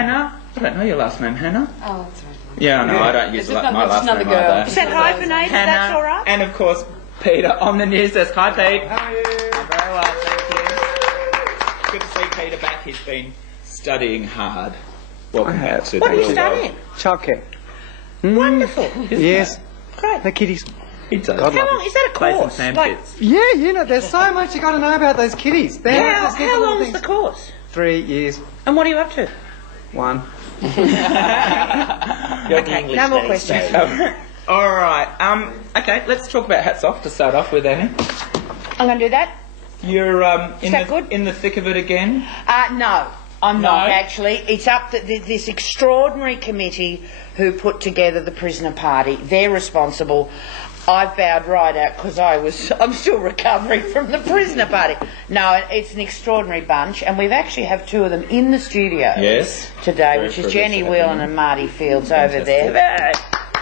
Hannah. I don't know your last name, Hannah. Oh, that's right. Yeah, no, I don't use my last name either. Is that hyphenated? Hannah, That's all right. and of course Peter on the news desk. Hi, Pete. How are you? Very well, thank you. Good to see Peter back. He's been studying hard. Welcome back to What are you studying? Childcare. Wonderful. Yes. Great. The kiddies. He does. How long is that a Play some course? sandpits. Yeah, you know, there's so much you got to know about those kiddies. How long is the course? 3 years. And what are you up to? 1. Okay, no more questions. All right. Okay, let's talk about hats off to start off with, Annie. I'm going to do that. You're good? in the thick of it again. No, I'm not actually. It's up to this extraordinary committee who put together the prisoner party. They're responsible. I've bowed right out because I'm still recovering from the prisoner party. No, it's an extraordinary bunch, and we've actually have 2 of them in the studio today, which is Jenny Whelan and Marty Fields over there.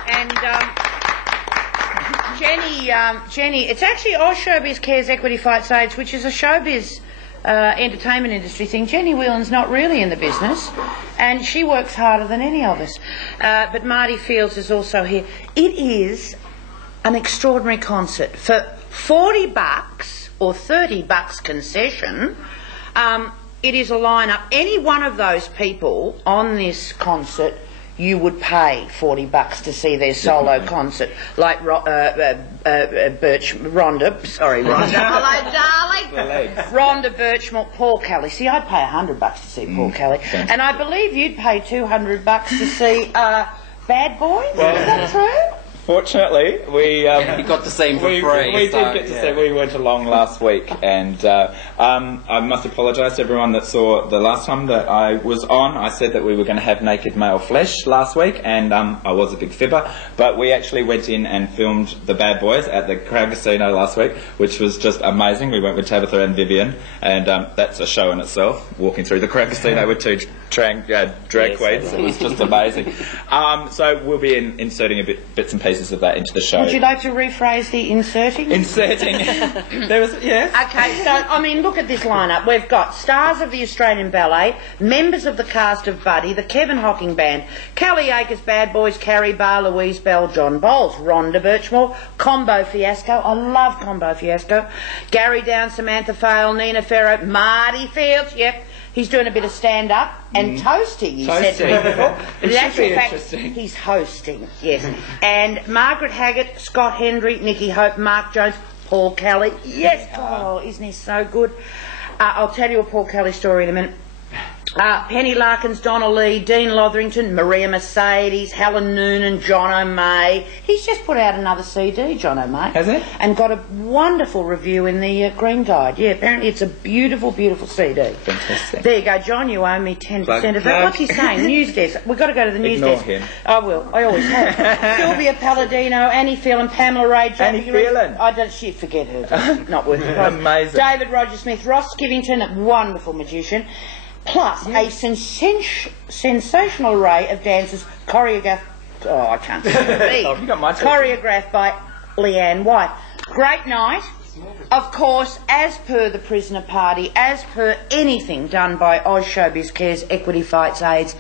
And Jenny, it's actually Oz Showbiz Cares Equity Fights AIDS, which is a showbiz entertainment industry thing. Jenny Whelan's not really in the business, and she works harder than any of us. But Marty Fields is also here. It is an extraordinary concert. For $40 or $30 concession, it is a lineup. Any one of those people on this concert, you would pay $40 to see their solo concert, like Rhonda. Hello, darling. Rhonda Birchmore, Paul Kelly. See, I'd pay $100 to see Paul Kelly, and I believe you'd pay $200 to see Bad Boys. Is that true? Fortunately, we got to see him for free. We did get to see. We went along last week, and I must apologise to everyone that saw the last time that I was on. I said that we were going to have naked male flesh last week, and I was a big fibber. But we actually went in and filmed the Bad Boys at the Crown Casino last week, which was just amazing. We went with Tabitha and Vivian, and that's a show in itself. Walking through the Crown Casino with 2 drag queens, it was just amazing. So we'll be inserting bits and pieces of that into the show. Would you like to rephrase the inserting? Inserting. There was, yes. Okay, so, I mean, look at this lineup. We've got stars of the Australian Ballet, members of the cast of Buddy, the Kevin Hocking Band, Callie Acres Bad Boys, Carrie Barr, Louise Bell, John Bowles, Rhonda Birchmore, Combo Fiasco, I love Combo Fiasco, Gary Down, Samantha Fail, Nina Farrow, Marty Fields, yep. He's doing a bit of stand-up and toasting, you said to me before. It should be interesting. He's hosting, yes. And Margaret Haggett, Scott Hendry, Nikki Hope, Mark Jones, Paul Kelly. Yes, oh, isn't he so good? I'll tell you a Paul Kelly story in a minute. Penny Larkins, Donna Lee, Dean Lotherington, Maria Mercedes, Helen Noonan, John O'May. He's just put out another CD, John O'May. Has he? And got a wonderful review in the Green Guide. Yeah, apparently it's a beautiful, beautiful CD. Fantastic. There you go, John, you owe me 10% of that. What's he saying? News desk. We've got to go to the news desk. Him. I will. I always have. Sylvia Palladino, Annie Phelan, Pamela Ray, Annie Phelan. I don't, shit, forget her. She's not worth it. Amazing. David Roger Smith, Ross Skivington, a wonderful magician. Plus a sensational array of dancers choreographed. Oh, I can't speak. You got my choreographed by Leanne White. Great night. Of course, as per the prisoner party, as per anything done by Oz Showbiz Cares Equity Fights AIDS,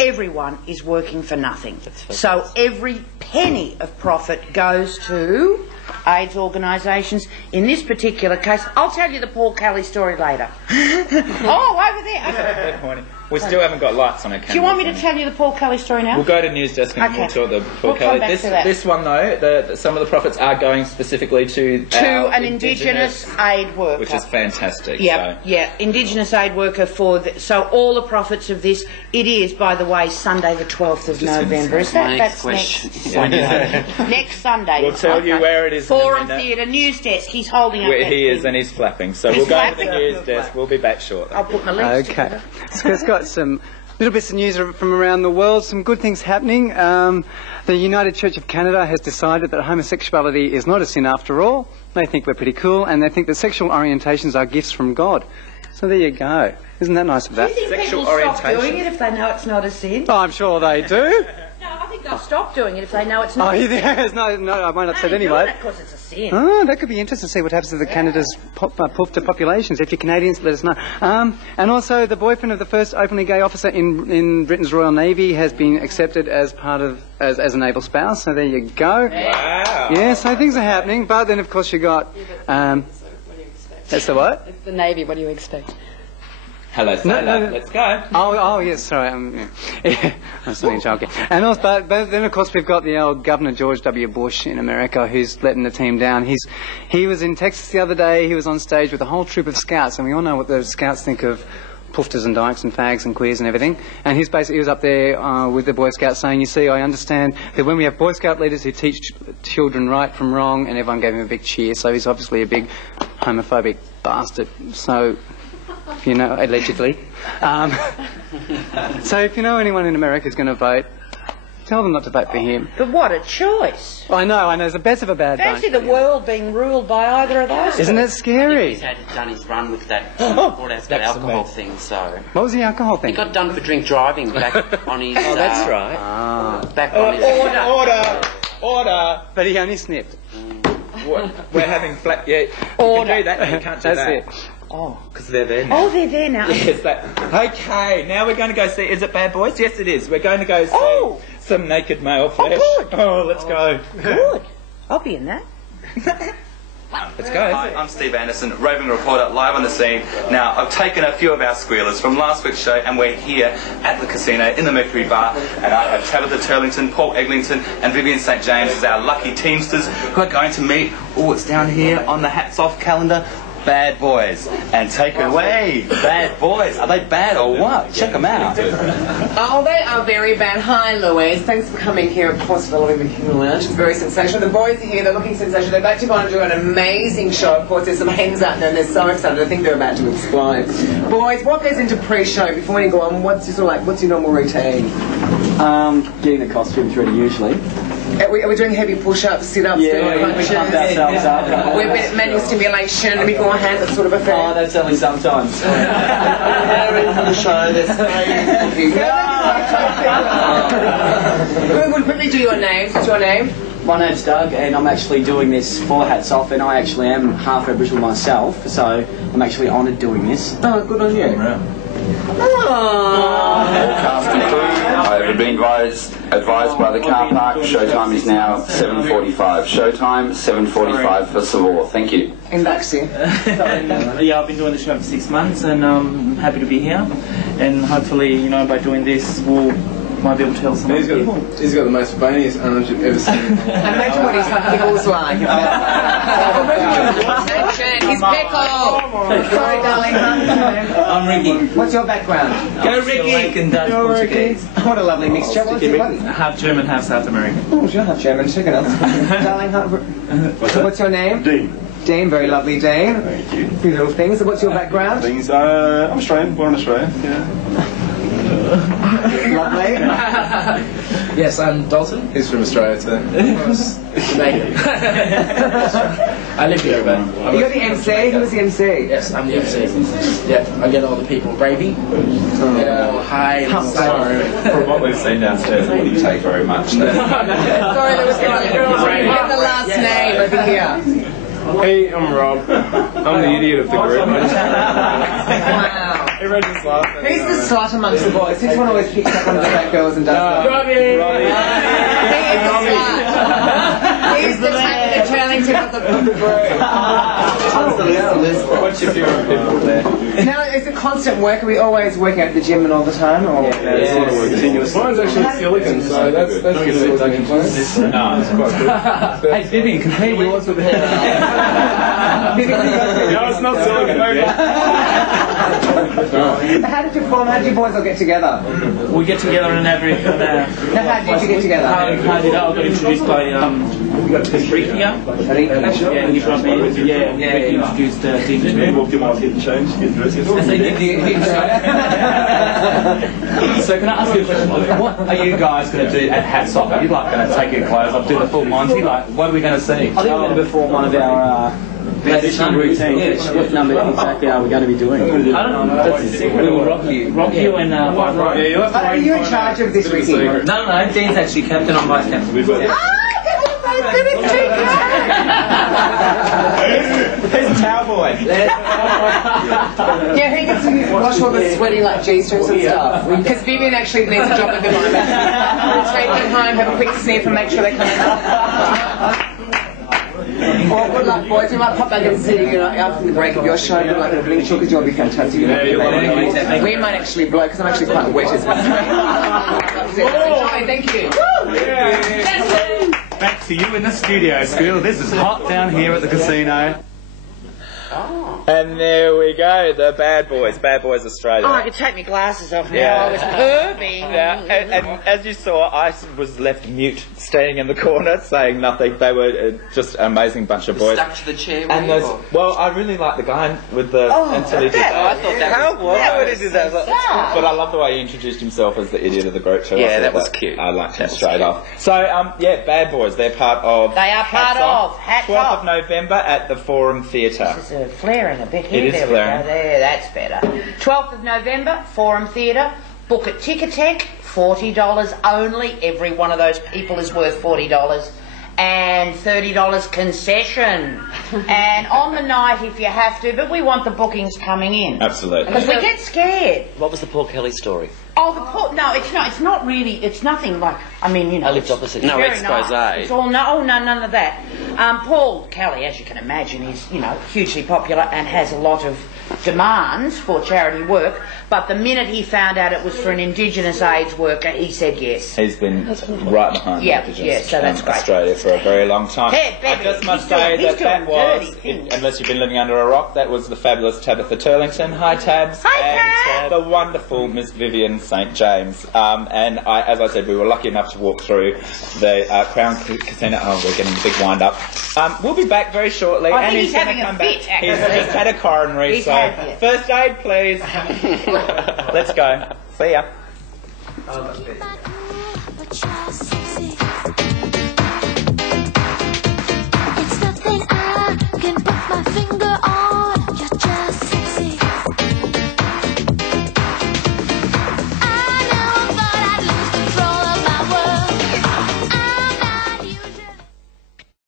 everyone is working for nothing. So every penny of profit goes to AIDS organisations. In this particular case, I'll tell you the Paul Kelly story later. Oh, over there. We still haven't got lights on our camera. Do you want me to tell you the Paul Kelly story now? We'll go to news desk and we'll tell the Paul Kelly. This one though, some of the profits are going specifically to an Indigenous aid worker, which is fantastic. Yeah, so. yeah, Indigenous aid worker so all the profits of this. It is, by the way, Sunday the 12th of November. Is that that's next Sunday? Next Sunday. We'll tell you where it is. Forum Theatre news desk. He's holding up. He is, and he's flapping. So we'll go to the news desk. We'll be back shortly. I'll put my links together. So it's got some little bits of news from around the world, some good things happening. The United Church of Canada has decided that homosexuality is not a sin after all. They think we're pretty cool, and they think that sexual orientations are gifts from God. So there you go. Isn't that nice of that? Do you think Sexual people stop orientation. doing it if they know it's not a sin? Oh, I'm sure they do. No, I think They'll stop doing it if they know it's not. Oh, yes, no, I won't upset anyway. Of course, it's a sin. Oh, that could be interesting to see what happens to the Canada's to populations. If you're Canadians, let us know. And also, the boyfriend of the first openly gay officer in Britain's Royal Navy has been accepted as part of as a naval spouse. So there you go. Wow. Yeah, so things are happening. But then, of course, you got. That's the what? It's the Navy. What do you expect? Hello, sailor. no. Let's go. Oh, yes, sorry. Yeah. I'm still in childcare. And also, but then, of course, we've got the old Governor George W. Bush in America who's letting the team down. He was in Texas the other day. He was on stage with a whole troop of scouts, and we all know what the scouts think of poofters and dykes and fags and queers and everything. And he was up there with the Boy Scouts saying, you see, I understand that when we have Boy Scout leaders who teach children right from wrong, and everyone gave him a big cheer, so he's obviously a big homophobic bastard. So... you know, allegedly. So if you know anyone in America who's going to vote, tell them not to vote for him. But what a choice. I know, it's the best of a bad bunch. Fancy the world being ruled by either of those. Isn't it scary? He's done his run with that alcohol thing, so... What was the alcohol thing? He got done for drink driving back on his... Oh, that's right. Back on his... Order. But he only sniffed. We're having flat... Yeah, you can do that, but you can't do that. That's it. Oh, because they're there now. Oh, they're there now. Yes, okay, now we're going to go see... Is it Bad Boys? Yes, it is. We're going to go see some naked male flesh. good. Oh, let's go. Good. I'll be in that. Let's go. Hi, I'm Steve Anderson, roving reporter, live on the scene. Now, I've taken a few of our squealers from last week's show, and we're here at the casino in the Mercury Bar, and I have Tabitha Turlington, Paul Eglinton, and Vivian St. James as our lucky teamsters who are going to meet, it's down here on the Hats Off calendar, Bad Boys. And take it away, Bad Boys. Are they bad or what? Check them out. Oh, they are very bad. Hi, Louise. Thanks for coming here, of course, for the Living King Lounge. It's very sensational. The boys are here. They're looking sensational. They're about to go and do an amazing show. Of course, there's some hens out there, and they're so excited. I think they're about to explode. Boys, what goes into pre-show? Before you go on, what's your normal routine? Getting the costumes ready usually. Are we doing heavy push-ups, sit-ups, We pump ourselves up. We're a bit of manual stimulation beforehand, that sort of a thing. Oh, that's only sometimes. Preparing for the show, there's We would quickly do your names. What's your name? My name's Doug, and I'm actually doing this for Hats Off, and I actually am half Aboriginal myself, so I'm actually honoured doing this. Oh, good on you. Cast and crew, I have been advised by the car park. Showtime is now 7:45. Showtime 7:45 for Savoy. Thank you. In Baxi. Yeah, I've been doing the show for 6 months, and I'm happy to be here. And hopefully, by doing this, might be able to tell some other people. He's got the most funniest arms you've ever seen. Imagine what his giggles like. He's Pickle. Sorry, darling. I'm Ricky. What's your background? Go Ricky! Go Ricky. What a lovely mixture. What's your what? Half German, half South American. Oh, you're half German. Second else. Darling, what's your name? Dean. Dean, very lovely Dean. Thank you. Few little things. So what's your background? Things, I'm Australian, born in Australia. Yeah. Lovely. Yes, I'm Dalton. He's from Australia too. I live here, but... You're the MC? Who's the MC? Yes, I'm the MC. Yeah, I get all the people raving. Hi. Sorry. From what we've seen downstairs, it wouldn't take very much there. Sorry, Lewis, get the last name over here. Hey, I'm Rob. I'm the idiot of the group. Wow. Everyone just laughs at me. Who's the slut amongst the boys? Who's one always picks up one of the fat girls and does that? Robbie! He is the slut. He's the Turlington of the group. What's your favourite people there? Now, is it constant work? Are we always working at the gym and all the time? Or? It's a lot of work. Mine's actually silicon, so that's good silicon implant. No, it's quite good. Hey, Vivian, compare yours with her. No, it's not silicon. How did you form? How did you boys all get together? We get together on average. Now, how did you get together? How did I got introduced by Rick here. Yeah, he brought me. Yeah, Rick introduced Dean to me. So can I ask you a question? What are you guys going to do at Hats Off? Are you like going to take your clothes off, do the full Monty? Like, what are we going to see? I think we're going to perform one of our traditional routines. What number exactly are we going to be doing? I don't know. That's a secret. We will rock you and Are you in charge of this routine? No, Dean's actually captain. I'm vice captain. Who's towel boy? Yeah, who gets to wash all the sweaty like G-strips and stuff? Because Vivian actually needs a job at the moment. Take them home, have a quick sniff and make sure they come in. Well, good luck, boys. We might pop back and see you after the break of your show. Good luck at a blink show because you'll be fantastic. We might actually blow because I'm actually quite wet as well. Thank you. Back to you in the studio, Squeal. This is hot down here at the casino. And there we go, the Bad Boys Australia. Oh, I could take my glasses off now. Yeah. I was perving. Yeah, and as you saw, I was left mute, staying in the corner, saying nothing. They were just an amazing bunch of boys. Stuck to the chair. And well, I really like the guy with the until he did that. I thought that was But I love the way he introduced himself as the idiot of the group too. Yeah, that was cute. I liked him straight off. So yeah, Bad Boys. They're part of. They are part of Hats 12th Off. of November at the Forum Theatre. This is flaring a bit here. It is there flaring. we go. There, that's better. 12th of November, Forum Theatre. Book at Ticketek, $40 only. Every one of those people is worth $40. And $30 concession. And on the night if you have to, but we want the bookings coming in. Absolutely. Because we get scared. What was the Paul Kelly story? Oh, no, it's not. It's not really. It's nothing like. I mean, you know. I lived opposite. No very expose. Nice. It's all none of that. Paul Kelly, as you can imagine, is hugely popular and has a lot of demands for charity work. But the minute he found out it was for an Indigenous AIDS worker, he said yes. He's been right behind Indigenous so that's great. Australia for a very long time. Hey, I just must say that was, unless you've been living under a rock, that was the fabulous Tabitha Turlington. Hi, Tabs. Hi, and the wonderful Miss Vivian St. James. And as I said, we were lucky enough to walk through the Crown Casino. Oh, we're getting the big wind up. We'll be back very shortly. I and think he's he's having going to a come fit, back. actually. He's had a coronary, He's so had it. first aid, please. Let's go. See ya. But you're sexy.